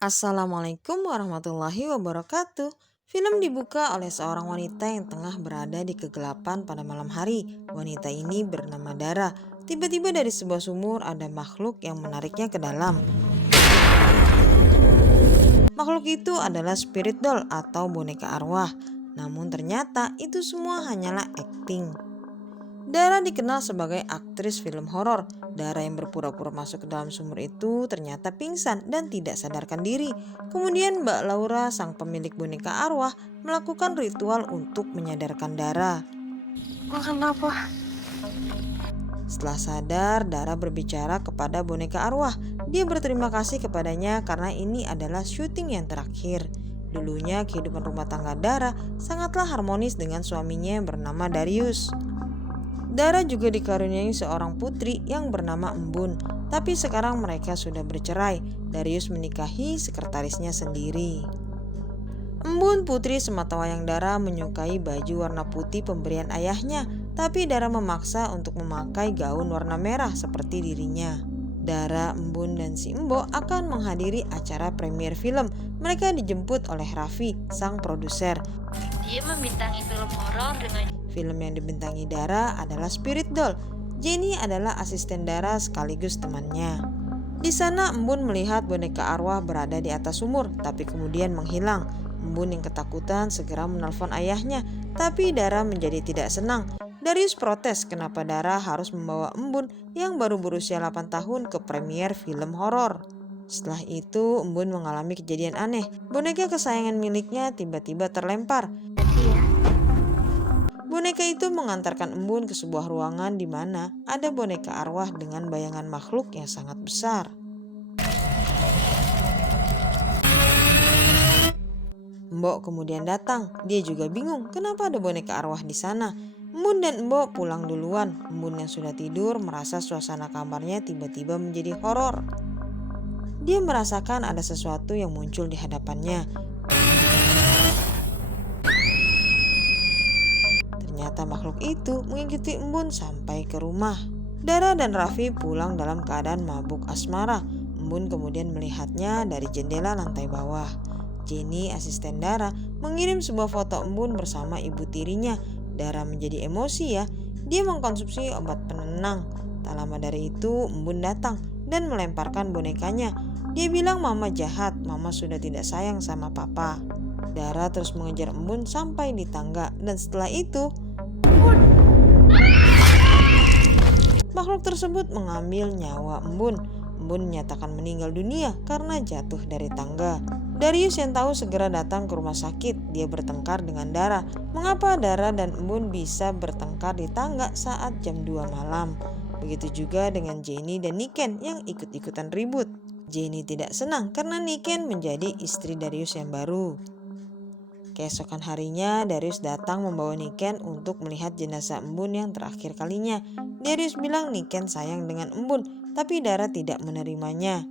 Assalamualaikum warahmatullahi wabarakatuh. Film dibuka oleh seorang wanita yang tengah berada di kegelapan pada malam hari. Wanita ini bernama Dara. Tiba-tiba dari sebuah sumur ada makhluk yang menariknya ke dalam. Makhluk itu adalah spirit doll atau boneka arwah. Namun ternyata itu semua hanyalah acting. Dara dikenal sebagai aktris film horor. Dara yang berpura-pura masuk ke dalam sumur itu ternyata pingsan dan tidak sadarkan diri. Kemudian Mbak Laura, sang pemilik boneka arwah, melakukan ritual untuk menyadarkan Dara. Kenapa? Setelah sadar, Dara berbicara kepada boneka arwah. Dia berterima kasih kepadanya karena ini adalah syuting yang terakhir. Dulunya kehidupan rumah tangga Dara sangatlah harmonis dengan suaminya yang bernama Darius. Dara juga dikaruniai seorang putri yang bernama Embun, tapi sekarang mereka sudah bercerai. Darius menikahi sekretarisnya sendiri. Embun, putri sematawayang Dara, menyukai baju warna putih pemberian ayahnya, tapi Dara memaksa untuk memakai gaun warna merah seperti dirinya. Dara, Embun, dan si Embo akan menghadiri acara premier film. Mereka dijemput oleh Raffi, sang produser. Dia membintangi film horor dengan Film yang dibintangi Dara adalah Spirit Doll. Jenny adalah asisten Dara sekaligus temannya. Di sana Embun melihat boneka arwah berada di atas sumur, tapi kemudian menghilang. Embun yang ketakutan segera menelpon ayahnya, tapi Dara menjadi tidak senang. Darius protes kenapa Dara harus membawa Embun yang baru berusia 8 tahun ke premier film horor. Setelah itu Embun mengalami kejadian aneh. Boneka kesayangan miliknya tiba-tiba terlempar. Boneka itu mengantarkan Embun ke sebuah ruangan di mana ada boneka arwah dengan bayangan makhluk yang sangat besar. Mbok kemudian datang. Dia juga bingung kenapa ada boneka arwah di sana. Embun dan Mbok pulang duluan. Embun yang sudah tidur merasa suasana kamarnya tiba-tiba menjadi horor. Dia merasakan ada sesuatu yang muncul di hadapannya. Ternyata makhluk itu mengikuti Embun sampai ke rumah. Dara dan Raffi pulang dalam keadaan mabuk asmara. Embun kemudian melihatnya dari jendela lantai bawah. Jenny, asisten Dara, mengirim sebuah foto Embun bersama ibu tirinya. Dara menjadi emosi ya. Dia mengkonsumsi obat penenang. Tak lama dari itu Embun datang dan melemparkan bonekanya. Dia bilang mama jahat, mama sudah tidak sayang sama papa. Dara terus mengejar Embun sampai di tangga dan setelah itu makhluk tersebut mengambil nyawa Embun. Embun menyatakan meninggal dunia karena jatuh dari tangga. Darius yang tahu segera datang ke rumah sakit. Dia bertengkar dengan Dara. Mengapa Dara dan Embun bisa bertengkar di tangga saat jam 2 malam? Begitu juga dengan Jenny dan Niken yang ikut-ikutan ribut. Jenny tidak senang karena Niken menjadi istri Darius yang baru. Keesokan harinya, Darius datang membawa Niken untuk melihat jenazah Embun yang terakhir kalinya. Darius bilang Niken sayang dengan Embun, tapi Dara tidak menerimanya.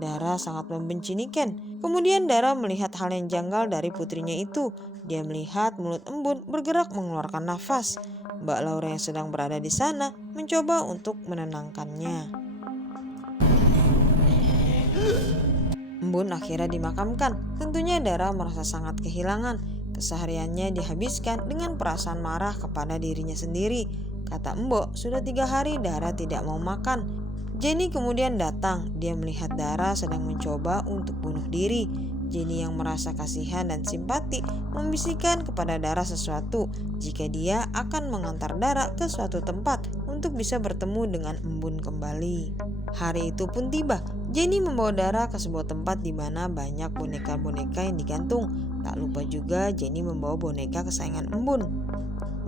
Dara sangat membenci Niken. Kemudian Dara melihat hal yang janggal dari putrinya itu. Dia melihat mulut Embun bergerak mengeluarkan nafas. Mbak Laura yang sedang berada di sana mencoba untuk menenangkannya. Embun akhirnya dimakamkan. Tentunya Dara merasa sangat kehilangan. Kesehariannya dihabiskan dengan perasaan marah kepada dirinya sendiri. Kata Mbok, sudah 3 hari Dara tidak mau makan. Jenny kemudian datang. Dia melihat Dara sedang mencoba untuk bunuh diri. Jenny yang merasa kasihan dan simpati membisikkan kepada Dara sesuatu jika dia akan mengantar Dara ke suatu tempat untuk bisa bertemu dengan Embun kembali. Hari itu pun tiba. Jenny membawa Dara ke sebuah tempat di mana banyak boneka-boneka yang digantung. Tak lupa juga Jenny membawa boneka kesayangan Embun.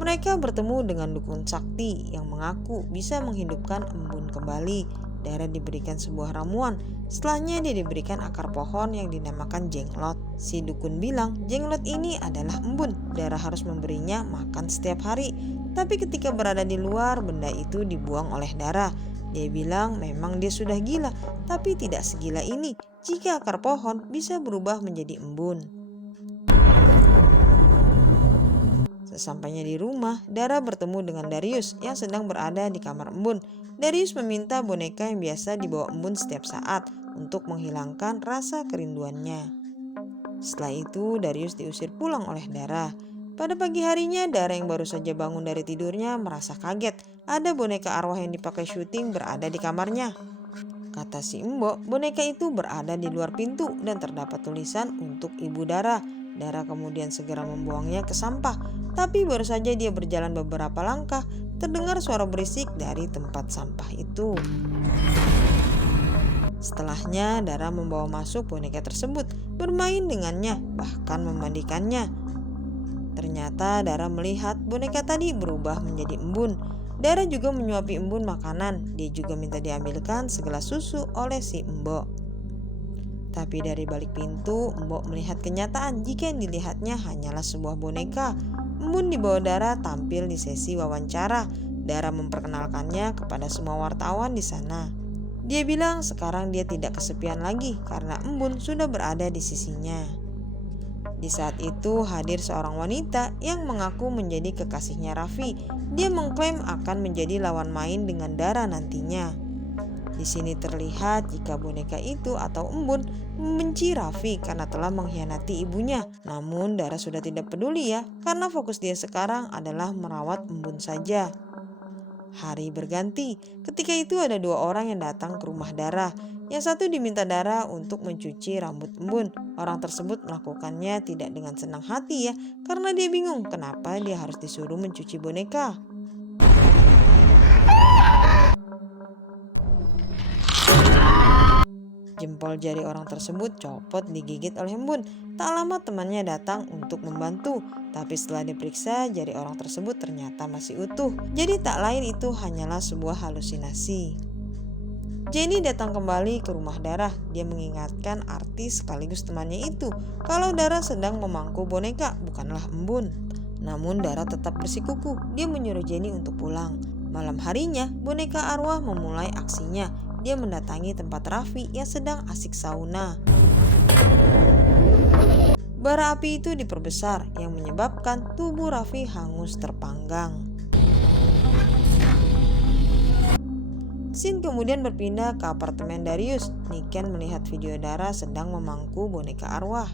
Mereka bertemu dengan dukun sakti yang mengaku bisa menghidupkan Embun kembali. Dara diberikan sebuah ramuan. Setelahnya dia diberikan akar pohon yang dinamakan jenglot. Si dukun bilang jenglot ini adalah Embun. Dara harus memberinya makan setiap hari. Tapi ketika berada di luar, benda itu dibuang oleh Dara. Dia bilang memang dia sudah gila, tapi tidak segila ini jika akar pohon bisa berubah menjadi Embun. Sesampainya di rumah, Dara bertemu dengan Darius yang sedang berada di kamar Embun. Darius meminta boneka yang biasa dibawa Embun setiap saat. untuk menghilangkan rasa kerinduannya. Setelah itu Darius diusir pulang oleh Dara. Pada pagi harinya Dara yang baru saja bangun dari tidurnya merasa kaget. Ada boneka arwah yang dipakai syuting berada di kamarnya. Kata si Embok, boneka itu berada di luar pintu dan terdapat tulisan untuk Ibu Dara. Dara kemudian segera membuangnya ke sampah. Tapi baru saja dia berjalan beberapa langkah, terdengar suara berisik dari tempat sampah itu. Setelahnya Dara membawa masuk boneka tersebut, bermain dengannya, bahkan memandikannya. Ternyata Dara melihat boneka tadi berubah menjadi embun. Dara juga menyuapi embun makanan. Dia juga minta diambilkan segelas susu oleh si Embok. Tapi dari balik pintu, Embok melihat kenyataan jika yang dilihatnya hanyalah sebuah boneka. Embun dibawa Dara tampil di sesi wawancara. Dara memperkenalkannya kepada semua wartawan di sana. Dia bilang sekarang dia tidak kesepian lagi karena embun sudah berada di sisinya. Di saat itu hadir seorang wanita yang mengaku menjadi kekasihnya Raffi. Dia mengklaim akan menjadi lawan main dengan Dara nantinya. Di sini terlihat jika boneka itu atau embun membenci Raffi karena telah mengkhianati ibunya. Namun Dara sudah tidak peduli ya, karena fokus dia sekarang adalah merawat embun saja. Hari berganti. Ketika itu ada dua orang yang datang ke rumah Dara. Yang satu diminta Dara untuk mencuci rambut embun. Orang tersebut melakukannya tidak dengan senang hati ya, karena dia bingung kenapa dia harus disuruh mencuci boneka. Jempol jari orang tersebut copot digigit oleh embun. Tak lama temannya datang untuk membantu. Tapi setelah diperiksa, jari orang tersebut ternyata masih utuh. Jadi tak lain itu hanyalah sebuah halusinasi. Jenny datang kembali ke rumah Dara. Dia mengingatkan artis sekaligus temannya itu kalau Dara sedang memangku boneka, bukanlah embun. Namun Dara tetap bersikukuh. Dia menyuruh Jenny untuk pulang. Malam harinya, boneka arwah memulai aksinya. Dia mendatangi tempat Raffi yang sedang asik sauna. Bara api itu diperbesar yang menyebabkan tubuh Raffi hangus terpanggang. Scene kemudian berpindah ke apartemen Darius. Niken melihat video Dara sedang memangku boneka arwah.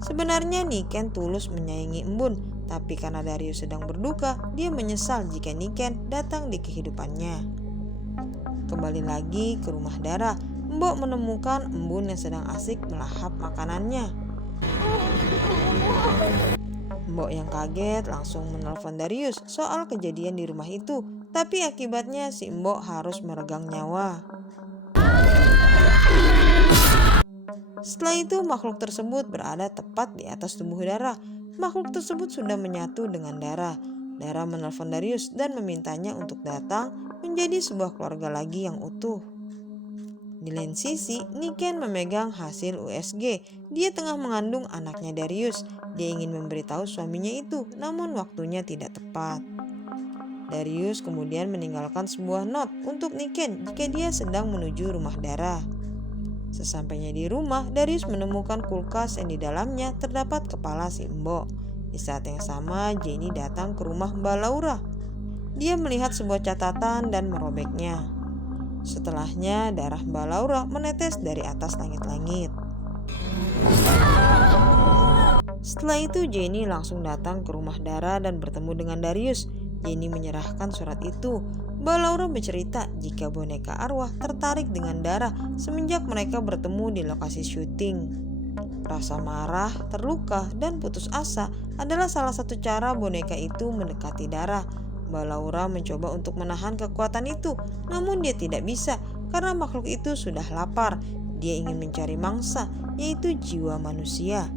Sebenarnya Niken tulus menyayangi embun, tapi karena Darius sedang berduka, dia menyesal jika Niken datang di kehidupannya. Kembali lagi ke rumah Dara, Mbok menemukan embun yang sedang asik melahap makanannya. Mbok yang kaget langsung menelpon Darius soal kejadian di rumah itu, tapi akibatnya si Mbok harus meregang nyawa. Setelah itu makhluk tersebut berada tepat di atas tubuh Dara. Makhluk tersebut sudah menyatu dengan Dara. Dara menelpon Darius dan memintanya untuk datang menjadi sebuah keluarga lagi yang utuh. Di lain sisi, Niken memegang hasil USG. Dia tengah mengandung anaknya Darius. Dia ingin memberitahu suaminya itu, namun waktunya tidak tepat. Darius kemudian meninggalkan sebuah not untuk Niken jika dia sedang menuju rumah Dara. Sesampainya di rumah, Darius menemukan kulkas yang di dalamnya terdapat kepala si Mbok. Di saat yang sama, Jenny datang ke rumah Mbak Laura. Dia melihat sebuah catatan dan merobeknya. Setelahnya darah Mbak Laura menetes dari atas langit-langit. Setelah itu Jenny langsung datang ke rumah Dara dan bertemu dengan Darius. Jenny menyerahkan surat itu. Mbak Laura bercerita jika boneka arwah tertarik dengan Dara semenjak mereka bertemu di lokasi syuting. Rasa marah, terluka, dan putus asa adalah salah satu cara boneka itu mendekati Dara. Mbak Laura mencoba untuk menahan kekuatan itu, namun dia tidak bisa karena makhluk itu sudah lapar. Dia ingin mencari mangsa, yaitu jiwa manusia.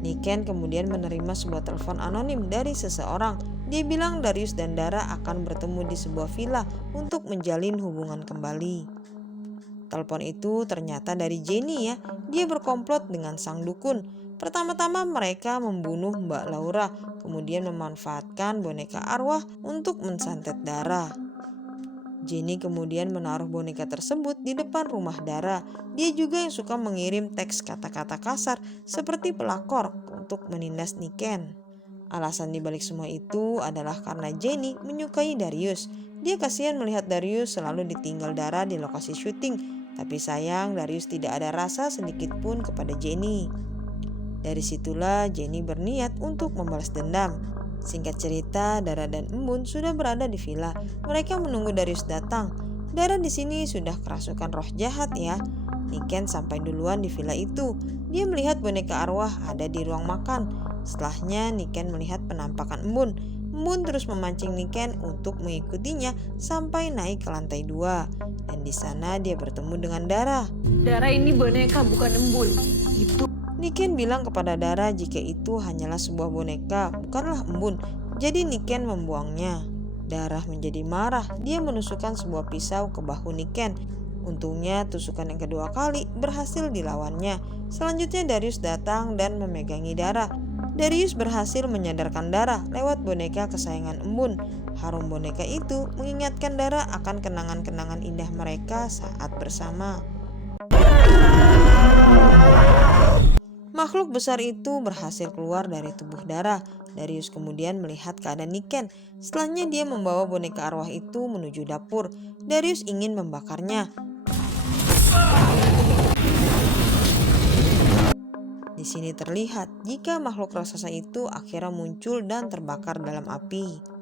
Niken kemudian menerima sebuah telepon anonim dari seseorang. Dia bilang Darius dan Dara akan bertemu di sebuah villa untuk menjalin hubungan kembali. Telepon itu ternyata dari Jenny ya. Dia berkomplot dengan sang dukun. Pertama-tama mereka membunuh Mbak Laura, kemudian memanfaatkan boneka arwah untuk mensantet Dara. Jenny kemudian menaruh boneka tersebut di depan rumah Dara. Dia juga yang suka mengirim teks kata-kata kasar seperti pelakor untuk menindas Niken. Alasan dibalik semua itu adalah karena Jenny menyukai Darius. Dia kasihan melihat Darius selalu ditinggal Dara di lokasi syuting. Tapi sayang Darius tidak ada rasa sedikit pun kepada Jenny. Dari situlah Jenny berniat untuk membalas dendam. Singkat cerita, Dara dan Embun sudah berada di villa. Mereka menunggu Darius datang. Dara di sini sudah kerasukan roh jahat ya. Niken sampai duluan di villa itu. Dia melihat boneka arwah ada di ruang makan. Setelahnya Niken melihat penampakan Embun. Embun terus memancing Niken untuk mengikutinya sampai naik ke lantai 2. Dan di sana dia bertemu dengan Dara. Dara ini boneka bukan embun. Itu Niken bilang kepada Dara jika itu hanyalah sebuah boneka, bukanlah embun. Jadi Niken membuangnya. Dara menjadi marah. Dia menusukkan sebuah pisau ke bahu Niken. Untungnya tusukan yang kedua kali berhasil dilawannya. Selanjutnya Darius datang dan memegangi Dara. Darius berhasil menyadarkan Dara lewat boneka kesayangan Embun. Harum boneka itu mengingatkan Dara akan kenangan-kenangan indah mereka saat bersama. Makhluk besar itu berhasil keluar dari tubuh Dara. Darius kemudian melihat keadaan Niken. Setelahnya dia membawa boneka arwah itu menuju dapur. Darius ingin membakarnya. Di sini terlihat jika makhluk raksasa itu akhirnya muncul dan terbakar dalam api.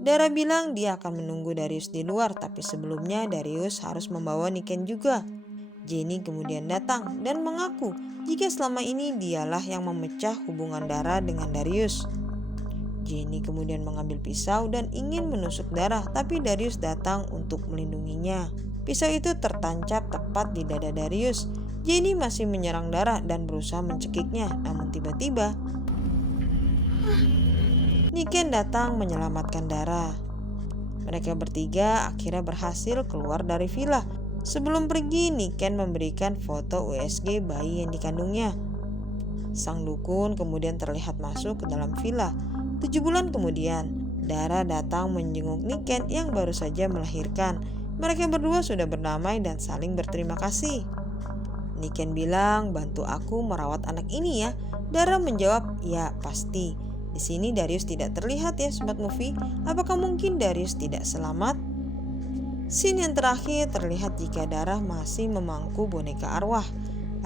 Dara bilang dia akan menunggu Darius di luar, tapi sebelumnya Darius harus membawa Niken juga. Jenny kemudian datang dan mengaku jika selama ini dialah yang memecah hubungan Dara dengan Darius. Jenny kemudian mengambil pisau dan ingin menusuk Dara, tapi Darius datang untuk melindunginya. Pisau itu tertancap tepat di dada Darius. Jenny masih menyerang Dara dan berusaha mencekiknya, namun tiba-tiba Niken datang menyelamatkan Dara. Mereka bertiga akhirnya berhasil keluar dari villa. Sebelum pergi, Niken memberikan foto USG bayi yang dikandungnya. Sang dukun kemudian terlihat masuk ke dalam villa. 7 bulan kemudian, Dara datang menjenguk Niken yang baru saja melahirkan. Mereka berdua sudah berdamai dan saling berterima kasih. Niken bilang, "Bantu aku merawat anak ini ya." Dara menjawab, "Ya, pasti." Di sini Darius tidak terlihat ya Sobat Movie. Apakah mungkin Darius tidak selamat? Scene yang terakhir terlihat jika Dara masih memangku boneka arwah.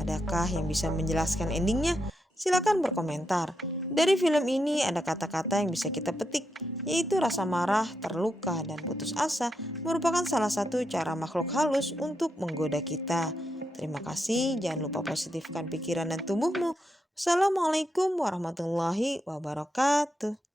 Adakah yang bisa menjelaskan endingnya? Silakan berkomentar. Dari film ini ada kata-kata yang bisa kita petik, yaitu rasa marah, terluka, dan putus asa merupakan salah satu cara makhluk halus untuk menggoda kita. Terima kasih, jangan lupa positifkan pikiran dan tubuhmu. Wassalamualaikum warahmatullahi wabarakatuh.